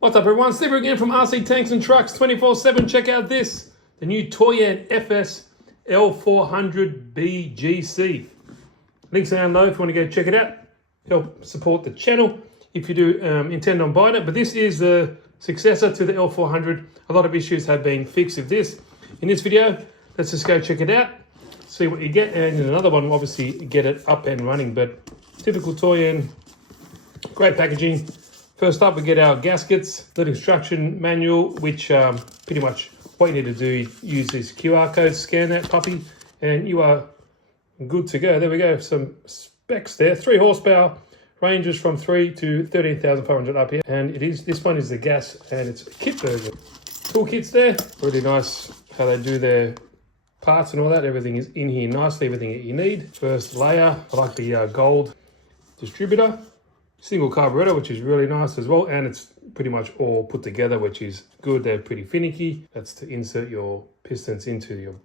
What's up everyone, Steve again from RC Tanks and Trucks 24/7. Check out this, the new Toyan FS-L400BGC. Links down below if you want to go check it out. Help support the channel if you do intend on buying it. But this is the successor to the L400. A lot of issues have been fixed with this. In this video, let's just go check it out, see what you get, and in another one, obviously get it up and running. But typical Toyan, great packaging. First up, we get our gaskets, little instruction manual, which pretty much what you need to do, use this QR code, scan that puppy, and you are good to go. There we go, some specs there. 3 horsepower, ranges from 3 to 13,500 RPM, and this one is the gas, and it's a kit version. Toolkits there, really nice how they do their parts and all that. Everything is in here nicely, everything that you need. First layer, I like the gold distributor. Single carburetor, which is really nice as well, and it's pretty much all put together, which is good. They're pretty finicky. That's to insert your pistons into your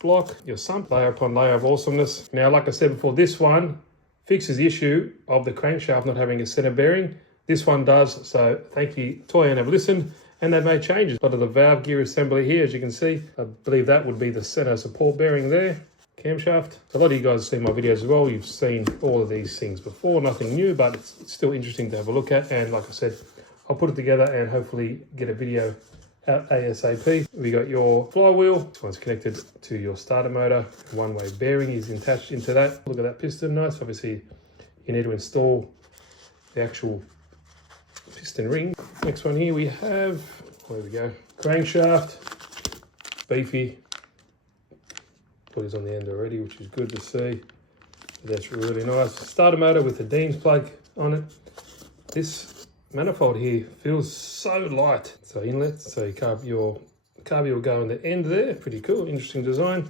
block, your sump. Layer upon layer of awesomeness. Now, like I said before, this one fixes the issue of the crankshaft not having a center bearing. This one does, so thank you, Toyan have listened, and they've made changes. A lot of the valve gear assembly here, as you can see, I believe that would be the center support bearing there. Camshaft. A lot of you guys have seen my videos as well. You've seen all of these things before, nothing new, but it's still interesting to have a look at. And like I said, I'll put it together and hopefully get a video out ASAP. We got your flywheel. This one's connected to your starter motor. One-way bearing is attached into that. Look at that piston, nice. Obviously, you need to install the actual piston ring. Next one here we have, there we go, crankshaft, beefy. Is on the end already, which is good to see. That's really nice. Starter motor with the Dean's plug on it. This manifold here feels so light. So inlet, so your carby will go in the end there. Pretty cool, interesting design.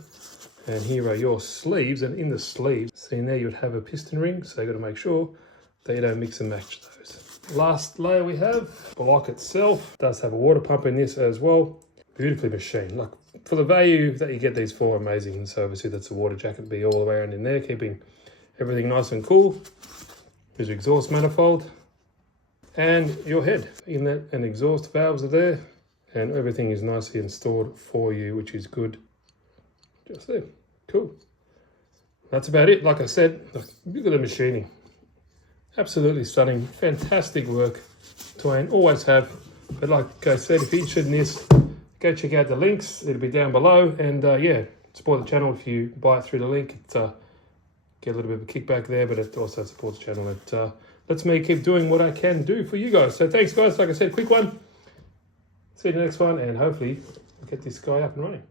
And here are your sleeves, and in the sleeves, see in there you would have a piston ring, so you got to make sure that you don't mix and match those. Last layer we have, block itself. Does have a water pump in this as well. Beautifully machined. Like, for the value that you get these for, amazing. And so obviously that's a water jacket be all the way around in there, keeping everything nice and cool. Here's your exhaust manifold and your head. Inlet and exhaust valves are there, and everything is nicely installed for you, which is good. Just there, cool. That's about it. Like I said, look at the machining. Absolutely stunning, fantastic work. Toyan always have. But like I said, if you're interested in this, go check out the links. It'll be down below. And yeah, support the channel if you buy it through the link. It, get a little bit of a kickback there, but it also supports the channel. It lets me keep doing what I can do for you guys. So thanks, guys. Like I said, quick one. See you in the next one, and hopefully we'll get this guy up and running.